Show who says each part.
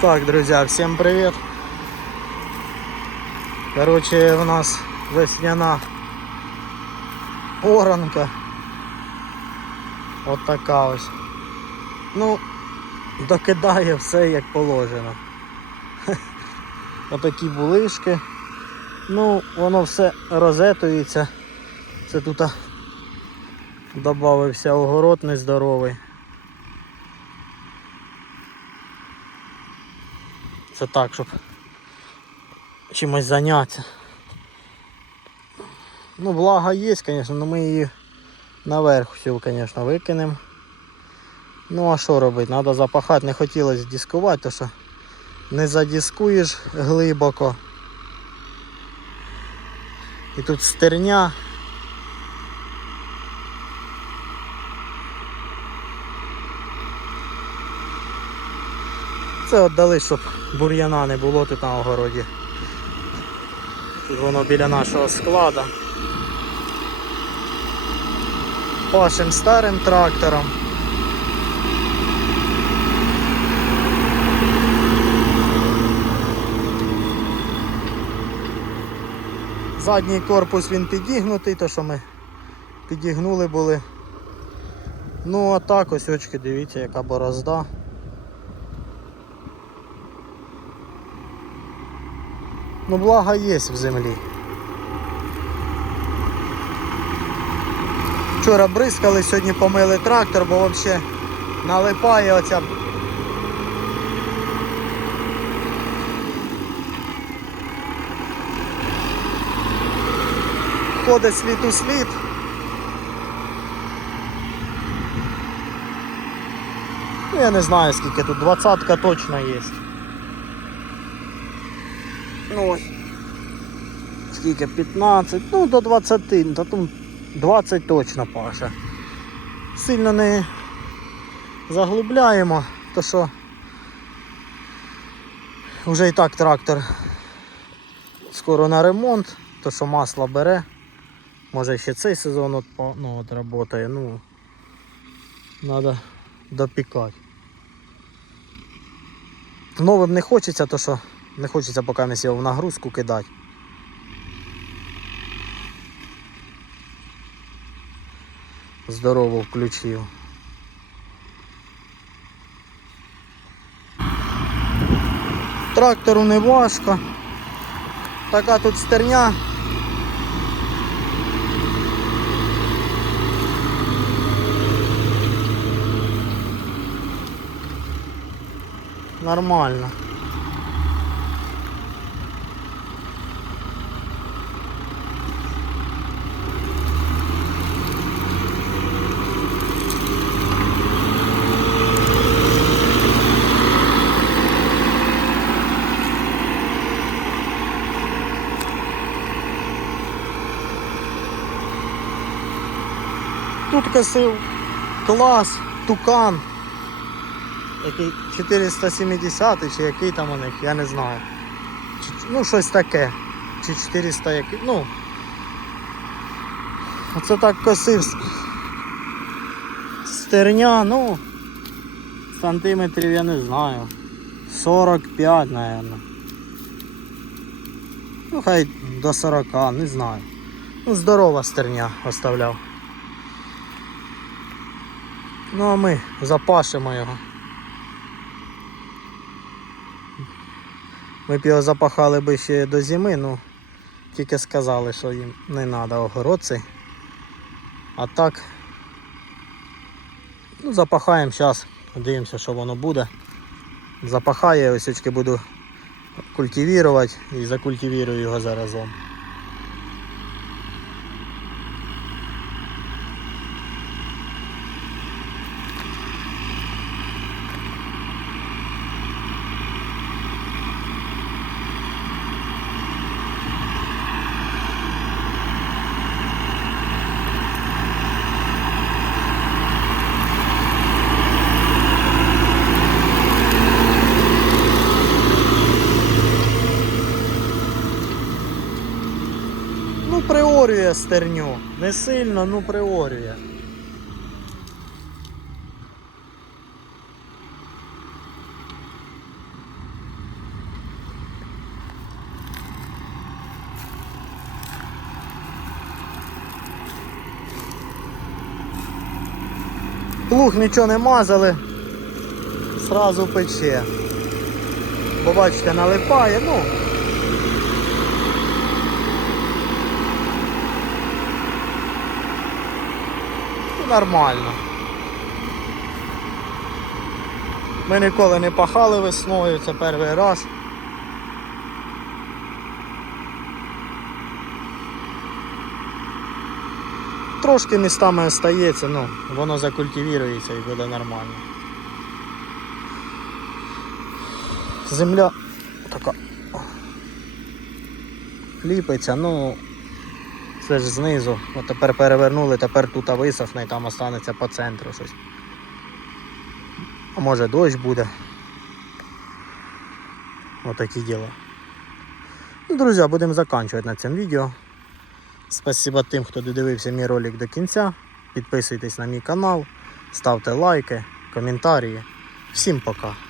Speaker 1: Так, друзья, всем привет. Короче, у нас весняна оранка. От така ось. Ну, докидає все як положено. Отакі булишки. Ну, воно все розетується. Це тут додався огород нездоровий. Це так, щоб чимось зайнятися. Ну, влага є, звісно, але ми її наверх всю, звісно, викинемо. Ну а що робити? Треба запахати, не хотілося дискувати, то що не задіскуєш глибоко. І тут стерня. Це віддали, щоб бур'яна не було тут на огороді. Тут воно біля нашого складу. Пашем старим трактором. Задній корпус він підігнутий, то що ми підігнули були. Ну а так ось очки, дивіться, яка борозда. Ну влага є в землі. Вчора бризкали, сьогодні помили трактор, бо взагалі налипає оця. Ходить слід у слід. Ну я не знаю скільки тут, двадцатка точно є. Ну ось. Скільки? 15, ну до 20, та там 20 точно паша. Сильно не заглубляємо, то що вже і так трактор скоро на ремонт, то що масло бере. Може ще цей сезон от, ну, от работає, ну треба допікати. Новим не хочеться, то що не хочеться поки не сів в нагрузку кидати. Здорово включив. Трактору не важко. Така тут стерня. Нормально. Тут косив клас, тукан. Який 470 чи який там у них, я не знаю. Чи, ну щось таке. Чи 400 який. Ну. Оце так косив. Стерня, ну. Сантиметрів я не знаю. 45, наверное. Ну хай до 40, не знаю. Ну, здорова стерня оставляв. Ну а ми запашемо його. Ми б його запахали би ще до зими, ну тільки сказали, що їм не треба огород цей. А так ну, запахаємо зараз, дивимося, що воно буде. Запахає, ось очки буду культивувати і закультивірую його заразом. приорює стерню. Не сильно, ну приорює. Плуг нічого не мазали, сразу пече. побачите, налипає, ну. Нормально. Ми ніколи не пахали весною, це перший раз. Трошки містами остається, ну, воно закультивірується і буде нормально. Земля така ліпиться, ну це ж знизу. От тепер перевернули, тепер тут висохне і там останеться по центру щось. А може дощ буде. Отакі діла. Ну, друзі, будемо закінчувати на цьому відео. Спасибо тим, хто додивився мій ролик до кінця. Підписуйтесь на мій канал, ставте лайки, коментарі. Всім пока.